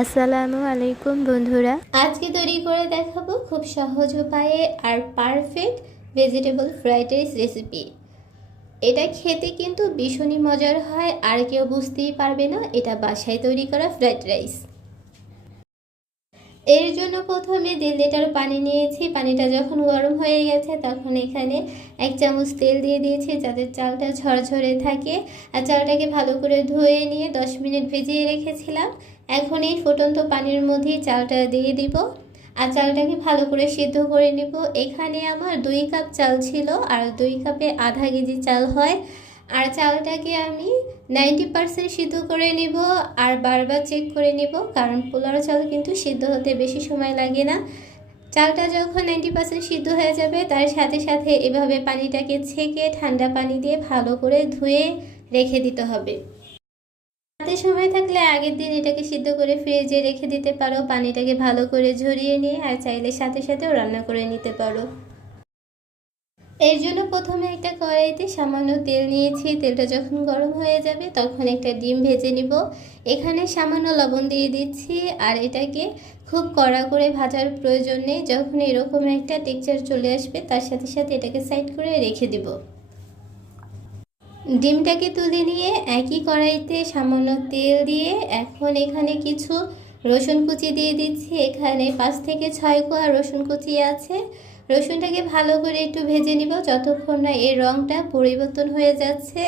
আসসালামু আলাইকুম বন্ধুরা। আজকে তৈরি করে দেখাবো খুব সহজ উপায়ে আর perfect vegetable fried rice recipe. এটা খেতে কিন্তু ভীষণই মজার হয়, আর কেউ বুঝতেই পারবে না এটা বাসায় তৈরি করা ফ্রাইড রাইস। এর জন্য প্রথমে 1.5 লিটার পানি নিয়েছি। পানিটা যখন গরম হয়ে গেছে তখন এখানে 1 চামচ তেল দিয়ে দিয়েছি যাতে চালটা ঝরঝরে থাকে। আর চালটাকে ভালো করে ধুয়ে নিয়ে 10 মিনিট ভিজিয়ে রেখেছিলাম। এখন এই ফুটন্ত পানির মধ্যে চালটা দিয়ে দিব আর চালটাকে ভালো করে সিদ্ধ করে নিব। এখানে আমার 2 কাপ চাল ছিল আর 2 কাপে আধা কেজি চাল হয়। আর চালটাকে আমি 90% সিদ্ধ করে নিব আর বারবার চেক করে নিব, কারণ পোলাও চাল কিন্তু সিদ্ধ হতে বেশি সময় লাগে না। চালটা যখন 90% সিদ্ধ হয়ে যাবে তার সাথে সাথে এভাবে পানিটাকে ছেঁকে ঠান্ডা পানি দিয়ে ভালো করে ধুয়ে রেখে দিতে হবে। হাতে সময় থাকলে আগের দিন এটাকে সিদ্ধ করে ফ্রিজে রেখে দিতে পারো, পানিটাকে ভালো করে ঝরিয়ে নিয়ে, আর চাইলে সাথে সাথেও রান্না করে নিতে পারো। এর জন্য প্রথমে একটা কড়াইতে সামান্য তেল নিয়েছি। তেলটা যখন গরম হয়ে যাবে তখন একটা ডিম ভেজে নিব। এখানে সামান্য লবণ দিয়ে দিচ্ছি আর এটাকে খুব কড়া করে ভাজার প্রয়োজন নেই। যখন এরকম একটা টেক্সচার চলে আসবে তার সাথে সাথে এটাকে সাইড করে রেখে দিব। ডিমটাকে তুলে নিয়ে একই কড়াইতে সামান্য তেল দিয়ে এখন এখানে কিছু রসুন কুচি দিয়ে দিচ্ছি। এখানে 5 থেকে 6 কোয়া রসুন কুচি আছে। রসুনটাকে ভালো করে একটু ভেজে নিব যতক্ষণ না এর রঙটা পরিবর্তন হয়ে যাচ্ছে।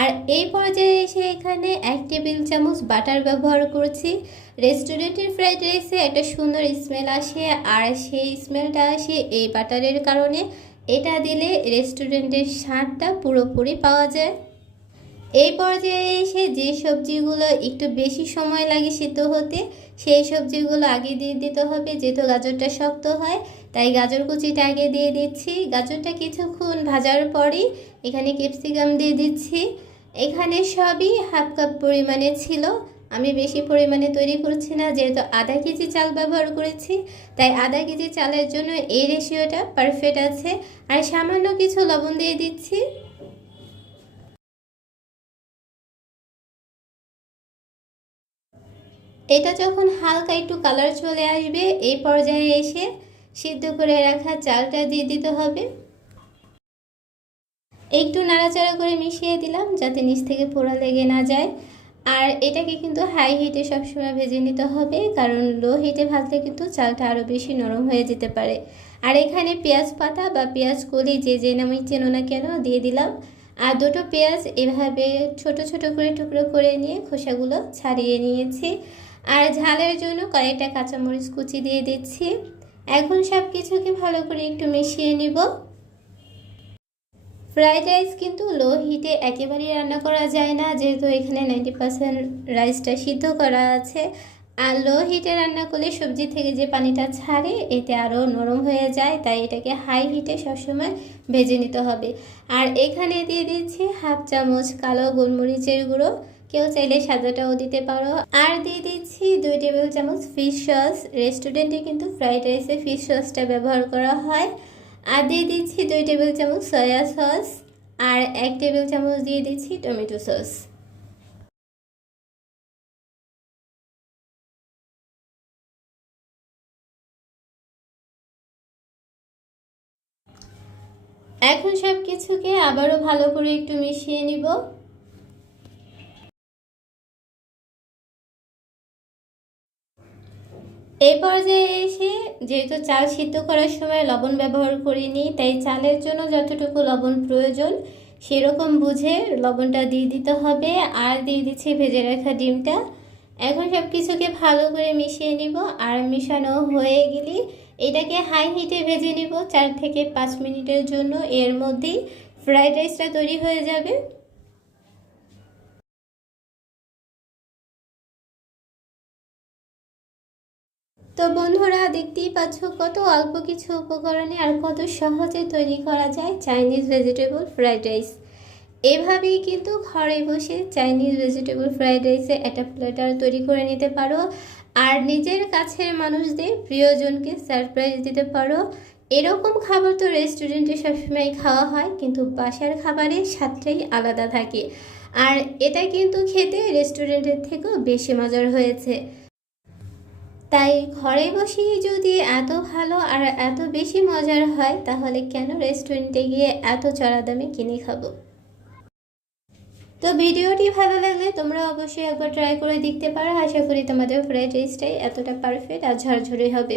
আর এই পর্যায়ে এসে এখানে 1 টেবিল চামচ বাটার ব্যবহার করছি। রেস্টুরেন্টের ফ্রাইড রাইসে একটা সুন্দর স্মেল আসে, আর সেই স্মেলটা আসে এই বাটারের কারণে। এটা দিলে রেস্টুরেন্টের স্বাদটা পুরোপুরি পাওয়া যায়। এই পর্যায়ে এসে যে সবজিগুলো একটু বেশি সময় লাগে সিদ্ধ হতে সেই সবজিগুলো আগে দিয়ে দিতে হবে, যেহেতু গাজরটা শক্ত হয় তাই গাজর কুচিটা আগে দিয়ে দিচ্ছি। গাজরটা কিছুক্ষণ ভাজার পরই এখানে ক্যাপসিকাম দিয়ে দিচ্ছি। এখানে সবই হাফ কাপ পরিমাণে ছিল, আমি বেশি পরিমাণে তৈরি করছি না, যেহেতু আধা কেজি চাল ব্যবহার করেছি তাই আধা কেজি চালের জন্য এই রেশিওটা পারফেক্ট আছে। আর সামান্য কিছু লবণ দিয়ে দিচ্ছি। এটা যখন হালকা একটু কালার চলে আসবে এই পর্যায়ে এসে সিদ্ধ করে রাখা চালটা দিয়ে দিতে হবে। একটু নাড়াচাড়া করে মিশিয়ে দিলাম যাতে নিচ থেকে পোড়া লেগে না যায়। আর এটাকে কিন্তু হাই হিটে সবসময় ভেজে নিতে হবে, কারণ লো হিটে ভাজলে কিন্তু চালটা আরও বেশি নরম হয়ে যেতে পারে। আর এখানে পেঁয়াজ পাতা বা পেঁয়াজ কলি যে যে নামে চেনো না কেন দিয়ে দিলাম। আর 2টো পেঁয়াজ এভাবে ছোট ছোট করে টুকরো করে নিয়ে খোসাগুলো ছাড়িয়ে নিয়েছি। আর ঝালের জন্য কয়েকটা কাঁচামরিচ কুচি দিয়ে দিচ্ছি। এখন সব কিছুকে ভালো করে একটু মিশিয়ে নিব। ফ্রাইড রাইস কিন্তু লো হিটে একেবারেই রান্না করা যায় না, যেহেতু এখানে 90% রাইসটা সিদ্ধ করা আছে। আর লো হিটে রান্না করলে সবজি থেকে যে পানিটা ছাড়ে এতে আরও নরম হয়ে যায়, তাই এটাকে হাই হিটে সবসময় ভেজে নিতে হবে। আর এখানে দিয়ে দিচ্ছি হাফ চামচ কালো গোলমরিচের গুঁড়ো, কেউ চাইলে সাদাটাও দিতে পারো। আর দিয়ে দিচ্ছি 2 টেবিল চামচ ফিশ সস। রেস্টুরেন্টে কিন্তু ফ্রাইড রাইসে ফিশ সসটা ব্যবহার করা হয়। আর দিয়ে দিচ্ছি 2 টেবিল চামচ সয়া সস আর 1 টেবিল চামচ দিয়ে দিচ্ছি টমেটো সস। এখন সব কিছুকে আবারও ভালো করে একটু মিশিয়ে নিব। এই পর্যায়ে এসে যেহেতু চাল সিদ্ধ করার সময় লবণ ব্যবহার করিনি, তাই চালের জন্য যতটুকু লবণ প্রয়োজন সেরকম বুঝে লবণটা দিয়ে দিতে হবে। আর দিয়ে দিচ্ছি ভেজে রাখা ডিমটা। এখন সব কিছুকে ভালো করে মিশিয়ে নিব। আর মিশানো হয়ে গেলে এটাকে হাই হিটে ভেজে নিব 4 থেকে 5 মিনিটের জন্য। এর মধ্যেই ফ্রাইড রাইসটা তৈরি হয়ে যাবে। তো বন্ধুরা, দেখতেই পাচ্ছ কত অল্প কিছু উপকরণে আর কত সহজে তৈরি করা যায় চাইনিজ ভেজিটেবল ফ্রাইড রাইস। এভাবেই কিন্তু ঘরে বসে চাইনিজ ভেজিটেবল ফ্রাইড রাইসে একটা প্লেটার তৈরি করে নিতে পারো আর নিজের কাছের মানুষদের প্রিয়জনকে সারপ্রাইজ দিতে পারো। এরকম খাবার তো রেস্টুরেন্টে সবসময় খাওয়া হয়, কিন্তু বাসার খাবারের স্বাদটাই আলাদা থাকে। আর এটা কিন্তু খেতে রেস্টুরেন্টের থেকেও বেশি মজার হয়েছে। তাই ঘরে বসেই যদি এত ভালো আর এত বেশি মজার হয়, তাহলে কেন রেস্টুরেন্টে গিয়ে এত চড়া দামে কিনে খাবো। তো ভিডিওটি ভালো লাগলে তোমরা অবশ্যই একবার ট্রাই করে দেখতে পারো। আশা করি তোমাদের ফ্রাইড রাইসটাই এতটা পারফেক্ট আর ঝরঝরে হবে।